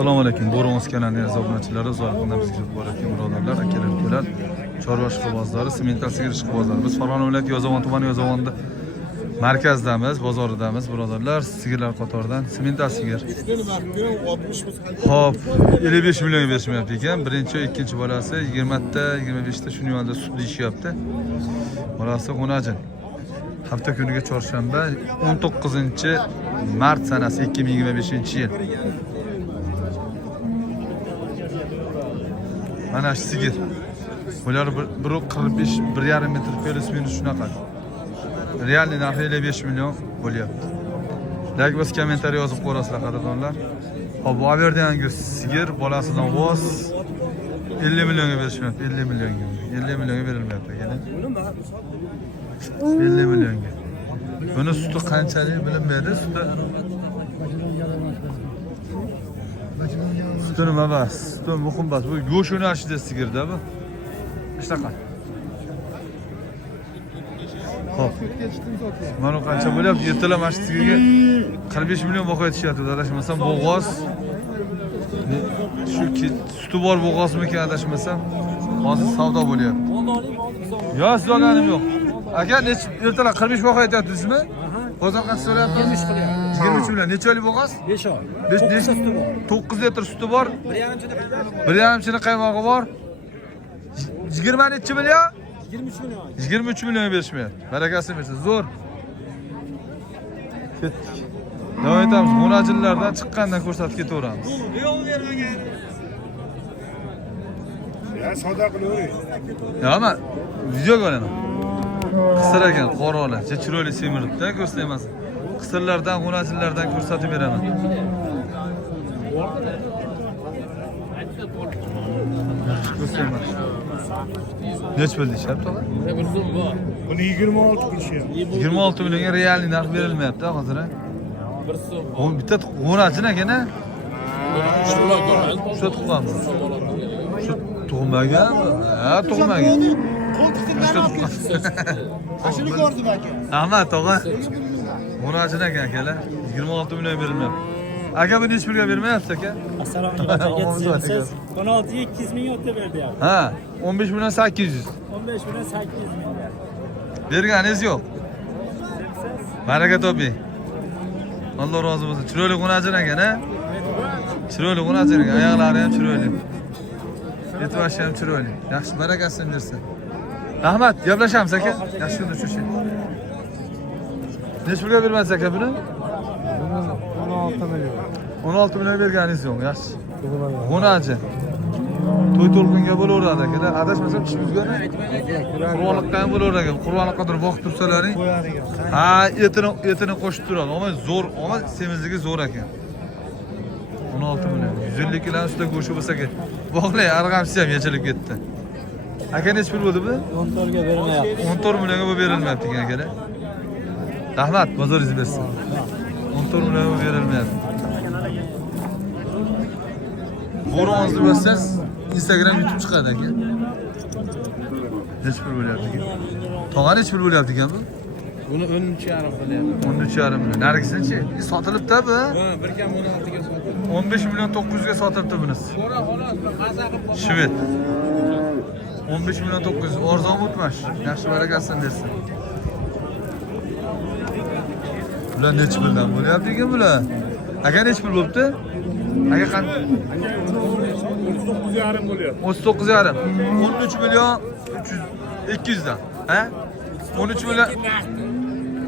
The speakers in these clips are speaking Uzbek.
Assalomu alaykum. Bo'rongiz kanalining aziz obunachilari, uzoqdan bizga bor ekan birodarlar, akalar, ukalar, chorva ishqibozlari, semental sigir ishqibozlari. Biz Farg'ona viloyati Yozyovon tumani Yozyovonda markazdamiz, bozoridamiz birodarlar. Sigirlar qatoridan semental sigir. Hop, 55 million berishmayapti ekan. Birinchi, ikkinchi bolasi 20 ta, 25 ta shuni yo'lda sut deyishyapti. Bolasi G'unajin. Hafta kuniga chorshanba 19-mart sanasi 2025-yil. Mana shu sigir. Bular 1.45 1,5 metr plus minus shunaqa. Realniy narxi 55 million bo'lyapti. Like bos kommentariy yozib qo'yasizlar qadrdonlar. Hop, bu averdangi sigir bolasidan voz 50 millionga berishmayapti, 50 millionga. 50 millionga berilmayapti yana. 50 millionga. Buni suti qanchalik bilinmaydi, suti nima bas? Suti muhim bas. Bu go'sht yo'nalishida sigirda bu. Shunaqa. Hop. Mana qancha bo'lyapti? Ertalar mana shu sigirga 45 million baho aytishyapti, adashmasam bo'g'oz. Shu suti bor bo'g'ozmikan adashmasam, hozir savdo bo'lyapti. Yo'q, siz olganim yo'q. Aka, ertalar 45 baho aytyapsizmi? Bozor qancha so'rayapti? 23 million. 23 million. Necha oylik bo'g'oz? 5 oy. 9 litr suti bor. 1,5 chini qaymog'i bor. 20 million? 23 million. 23 million berishmayapti. Barakasi bersin. Zo'r. Ketdik. Davom etamiz. G'unajinlardan chiqqandan ko'rsatib ketaveramiz. Ya savdo qilavering. Ya, men videoga olaman. Qisir ekan, qo'rg'onlar. Chiroyli semiribdi, ko'rsatmas. Qisirlardan, g'unajinlardan ko'rsatib beraman. Ko'rsatmas. Nech pul deyapti, tog'a? Buni 26 qilishyapti. 26 millionga realniy narx berilmayapti hozir. O bitta g'unajin ekan-a? Shu tuqqanmi? Shu tug'magan? Ha, tug'magan. Shuni ko'rdim aka. Ahmad tog'a. G'unajin ekan akalar. 26 million berilmayapti. Aka bu nech pulga bermayapsiz aka? Assalomu alaykum. Siz 16 200 ming o'tda berdi-ya. Ha, 15 million 800. 15 million 800 ming. Berganingiz yo'q. Baraka toping. Alloh rozi bo'lsin. Chiroyli g'unajin ekan-a? Chiroyli g'unajin ekan. Oyoqlari ham chiroyli. Yetvashi ham chiroyli. Yaxshi, barakasini bersin. Rahmat, gaplashamiz aka. Yaxshi kunda shu. Nech pulga bermaysiz aka buni? 16 million. 16 million berganingiz yo'q, yaxshi. G'unajin. To'y to'lqinga bo'laveradi akalar. Adashmasam ishimizga qur'onliqqa ham bo'laveradi. Qur'onliqqa turib boqib tursalaring. Ha, etini qo'shib turadi. Ammo zo'r, ammo semizligi zo'r ekan. 16 million. 150 kg ustida go'shti bo'lsa kerak. Bog'lay, arg'amchisi ham yechilib ketdi. Aka nech pul bo'ldi bu? 14 ga bermayapti. 14 millionga bu berilmayapti ekan akalar. Rahmat, bozoringiz bersin. 14 million berilmayapti. Bo'rongizni bilsangiz, Instagram, YouTube chiqadi aka. Nech pul bo'lyapti ekan? Tog'a nech pul bo'lyapti ekan bu? Buni 13,5 qilyapti. 13,5 million. Narigisini-chi? Sotilibdi bu. Ha, 1,16 ga sotildi. 15 million 900 ga sotilibdi bunisi. Shved. 15 million 900. Arzon o'tmash. Yaxshi barakasini bersin. Bular nech puldan bo'lyapti ekan bular? Aka nech pul bo'libdi? Aka qancha? 39,5 bo'lyapti. 39,5. 13 million 300 200 dan. Ha? 13 million.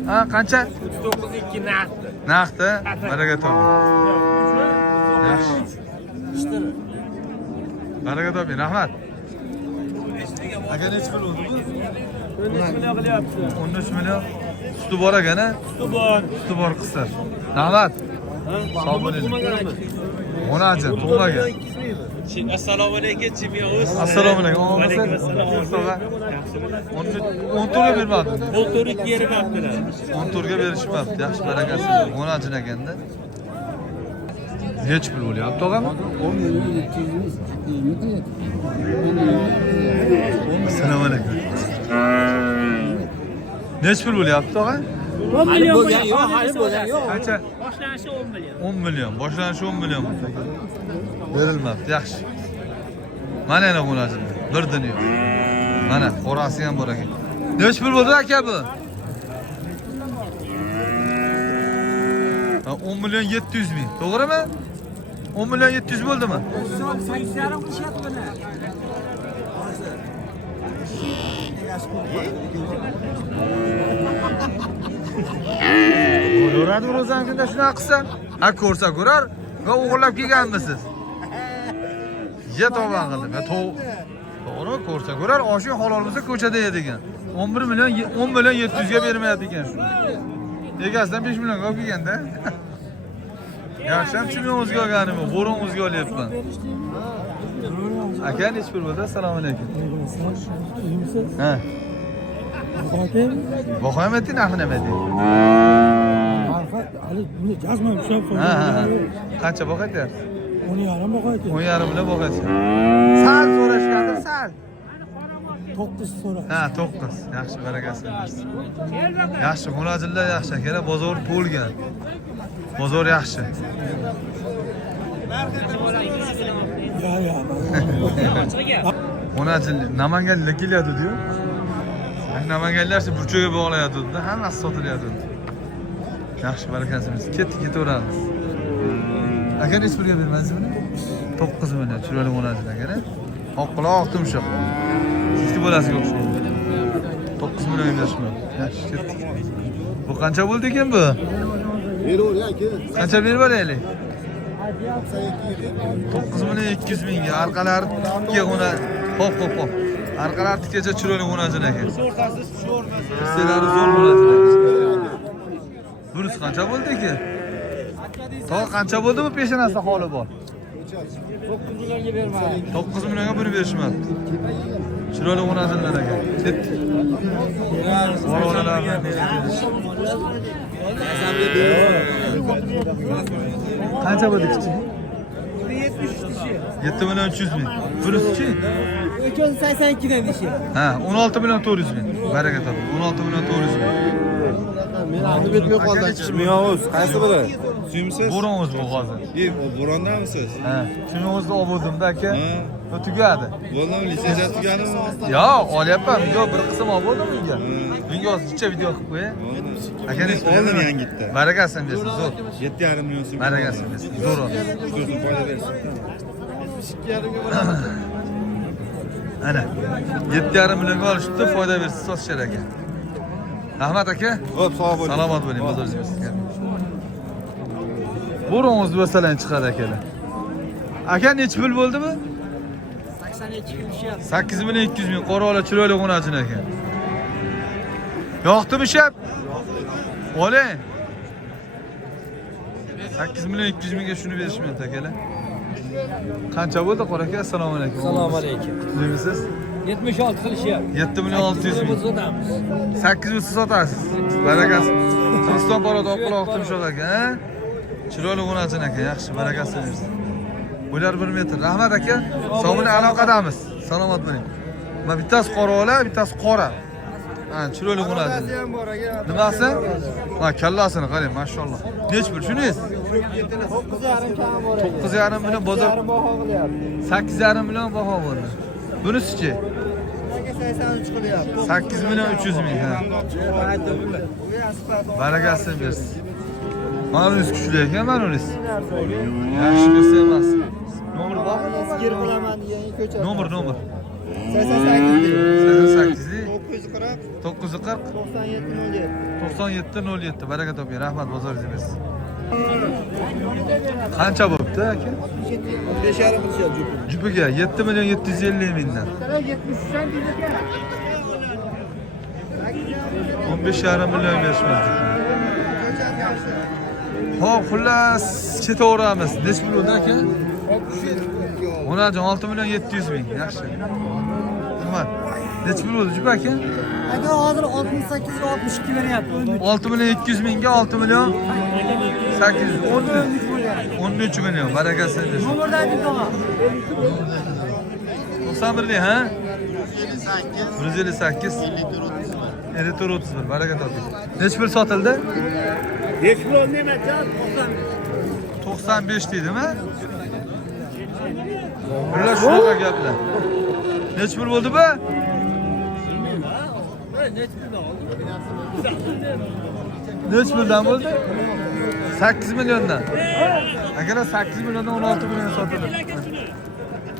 Ha, qancha? 39,2 naqd. Naqdi. Baraka toping. Yaxshi. Baraka toping, rahmat. Aka nech pul bo'ldi bu? 13 million qilyapti. 13 million. Suti bor ekan-a? Suti bor. Suti bor qisir. Rahmat. Sog' bo'ling. G'unajin, tug'magan. Assalomu alaykum, Chimyoz. Assalomu alaykum. Alaykum assalom. 14 ga bermadim. 14 ga bermabdilar. 14 ga berishmabdi. Yaxshi barakasi. G'unajin ekanda. Nech pul bo'lyapti, tog'am? 10 million 700. Assalomu alaykum. Nech pul bo'lyapti, tog'a? 10 milyon bo'lgan yo'q, hali bo'lgan yo'q. Qancha? Boshlanishi 10 milyon. 10 million. Boshlanishi 10 million. Berilmabdi, yaxshi. Mana yana qo'najini. Bir dunyo. Mana qorasi ham bor ekan. Nech pul bo'ldi aka bu? 10 million 700 ming. To'g'rimi? 10 million 700 bo'ldimi? 8,5 qishyapti buni. Ko'radi o'zing kunda shunaqa qilsan. Ha ko'rsa ko'rar. Va o'g'irlab kelganmisiz? Yetoban qildim. To'g'ri ko'rsa ko'rar, oshing halol bo'lsa ko'chada yeydigan. 11 million 10 million 700 ga bermayapti ekan shu. Egasidan 5 millionga olib kelganda. Yaxshi ham chimyon o'zga olganimi? Bo'ron o'zga olyapman. Aka nech pul bo'ldi? Assalomu alaykum. Ha. Baho ham ayting, narxini ham ayting. Ha. Qancha baho aytyapsiz? 10,5 baho aytyapti. 10,5 million baho aytyapsiz. Sal so'rashgandir, sal. 9 so'ra. Ha, 9. Yaxshi, barakasi bersin. Yaxshi, xonajillar yaxshi, akalar, bozor to'lgan. Bozor yaxshi. Xonajil Namanganliklar kelyapti-ku. Namanganlarcha burchaga bog'layapti-da, hammasi sotilyapti. Yaxshi, barakasi bersin. Ketaveramiz. Aka nech pulga bermaysiz buni? 9 million. Chiroyli xonajil aka-da. Oqquloq tumshuq. Sizga bolasiga o'xshaydi. 9 million berishmoq. Yaxshi, ketdik. Bu qancha bo'ldi ekan bu? Beraver aka. Qancha berib olaylik? 9 million 200 mingga. Arqalari tikka xona. Hop. Arqalari tikkacha chiroyli xonajil ekan. Kirselari zo'r bo'ladi. Bunisi qancha bo'ldi ekan? To'g'ri qancha bo'ldi bu peshonasida holi bor? 9 millionga bermaydi. 9 millionga buni berishmabdi. Chiroyli xonajillar ekan. Ketdik. Qancha bo'ldi kichik? 7 million 300 ming. Bunisi-chi? 382 dan dishi. Ha, 16 million 400 ming. Baraka toping. 16 million 400 ming. Men aql betmay qoldim. Chimyonuz, qaysi biri? Suymisiz? Bo'ronimiz bu hozir. Bo'rondamisiz? Ha, Chimyonimizni olib bo'ldim-da aka. Bu tugadi. Bo'ldim, lisenziya tugadimi? Yo'q, olyapman. Video bir qism olib bo'ldim unga. Bunga hozircha video qilib qo'yay. Aka nech Oldim yangitda. Barakasini bersin, zo'r. 7,5 million so'm. Barakasini bersin, zo'r ol. Ko'zim foyda bersin. Ana 7,5 millionga olishibdi, foyda bersin, sotishar ekan. Rahmat aka. Xo'p, sog' bo'ling. Salomat bo'ling, bozoringiz bersin. Bo'ronimizni bo'lsalar chiqadi akalar. Aka nech pul bo'ldi bu? 82 kulishyapti. 8 million 200 ming qo'roqlar chiroyli xonajin ekan. Yoqdimi shap? Oling. 8 million 200 mingga shuni berishmayapti akalar. Qancha bo'ldi qora aka? Assalomu alaykum. Assalomu alaykum. Kimsiz? 76 qilishyapti. 7 million 600 ming. Sotamiz. 8 ming sotasiz. Barakasi. Turkiston parod oqquloq tumshoq aka, ha? Chiroyli xonajin ekan, yaxshi, barakasi bersin. Bular 1 metr. Rahmat aka. Sog' bilan aloqadamiz. Salomat bo'ling. Mana bittasi qoraola, bittasi qora. Ha, chiroyli xonajin. Nimasi? Ha, kallasini qarang, mashalloh. Nech pul shuningiz? 9,5 kam bor. 9,5 million bozor. Baho qilyapti. 8,5 million baho bo'ldi. Bunisi-chi? 83 qilyapti. 8 million 300 ming, ha. Barakasi bersin. Manus kuchli ekan, manus. Yaxshi bo'lsa emas. Nomer bor? Eskir qilaman degan ko'cha. Nomer. 88 940 9707. Baraka toping. Rahmat, bozoringiz bersin. Qancha bo'pti aka? 5,5 qilishyapti. Jupiga 7 million 750 mingdan. 15,5 million berishmoqchi. Xo'p, xullas ketaveramiz. Nech pul bo'ldi aka? Onajon 6 million 700 ming. Yaxshi. Rahmat. Nech pul bo'ldi Jupa aka? Aka hozir 68 ga 62 beryapti. 6 million 200 mingga 6 million 800 13 million. Barakasi bersin. Nomerda ayting tog'a. 91 ha? 158 Editor 31. Baraka toping. Nech pul sotildi? 5 pul nima jon? 95 deydimi? Bular shunaqa gaplar. Nech pul bo'ldi bu? Nech puldan bo'ldi? 8 milliondan. Agar 8 milliondan 16 million sotildi.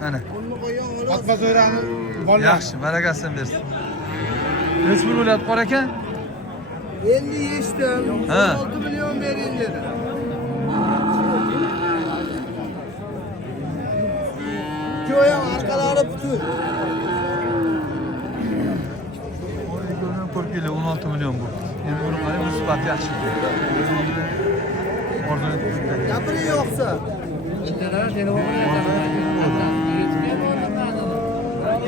Ana. Qatqa so'rani Yaxshi, barakasini bersin. Nech pul bo'lyapti qora aka? Endi eshitdim. Ha. 16 million bering dedi. Ko'yam orqalari butur. 40 yil 16 million bu. Endi buni qarang, nisbat yaxshi. Ordan Gapiring yo'qsa.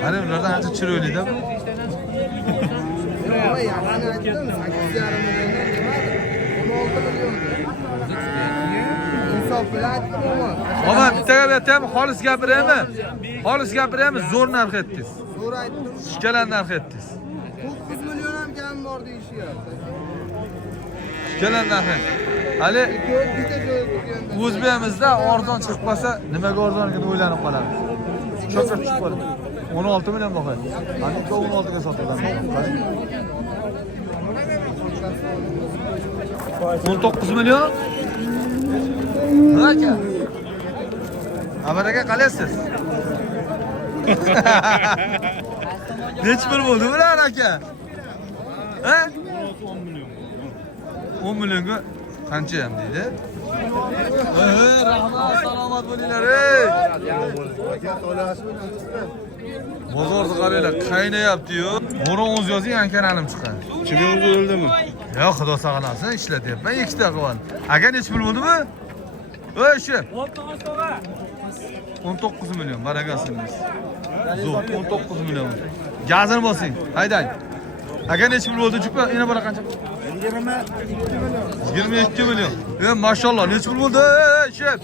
Qarang, ulardan ancha chiroyli-da bu. Ama yaqin aytdim, 8,5 milliondan demadi. 16 million. Insof bilan aytdim ama. Omon, bitta gap aytaymi? Xolis gapiraymi? Xolis gapiraymi? Zo'r narx aytdingiz. Zo'r aytdim. Shikalan narx aytdingiz. 9 million ham kam bor deyishyapti. Shikalan narx. Hali Ko'p bitta joy turganda. o'zbekimizda arzon chiqmasa, nimaga arzonligini o'ylanib qolamiz. Shokka tushib qoldi. 16 million boqay. Anika 16 ga sotilgan. 19 million? Aka. Abar aka qalaysiz? Nech pul bo'ldi bular aka? Ha? 10 millionga qancha ham deydi? Rahmat, salomat bo'linglar. Bozorda qaranglar, qaynayapti-yu. Bo'ron o'z yozing, ankanalim chiqqan. Chimyonga o'ldimi? Yo'q, xudo saqlasin, ishlatyapman. Ikkita qilib. Aka nech pul bo'ldi bu? Voy shu. 19 million, barakasini bersin. Zo'r, 19 million. Gazini bosing, haydang. Aka nech pul bo'ldi, jupa? Yana bola qancha? 22 million. Maşallah, nech pul bo'ldi? Shef.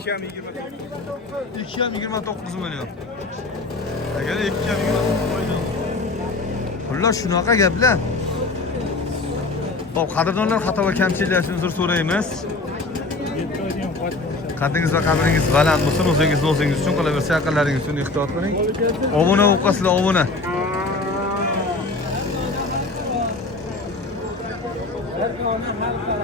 2,29 million. Agar 2,29 million. Xullas shunaqa gaplar. Xo'p, qadrdonlar, xato va kamchiliklarni uzr so'raymiz. Qaddingiz va qadringiz baland bo'lsin, o'zingiz uchun, qolaversa yaqinlaringiz uchun ehtiyot qiling. Obuna o'qasizlar, obuna. Har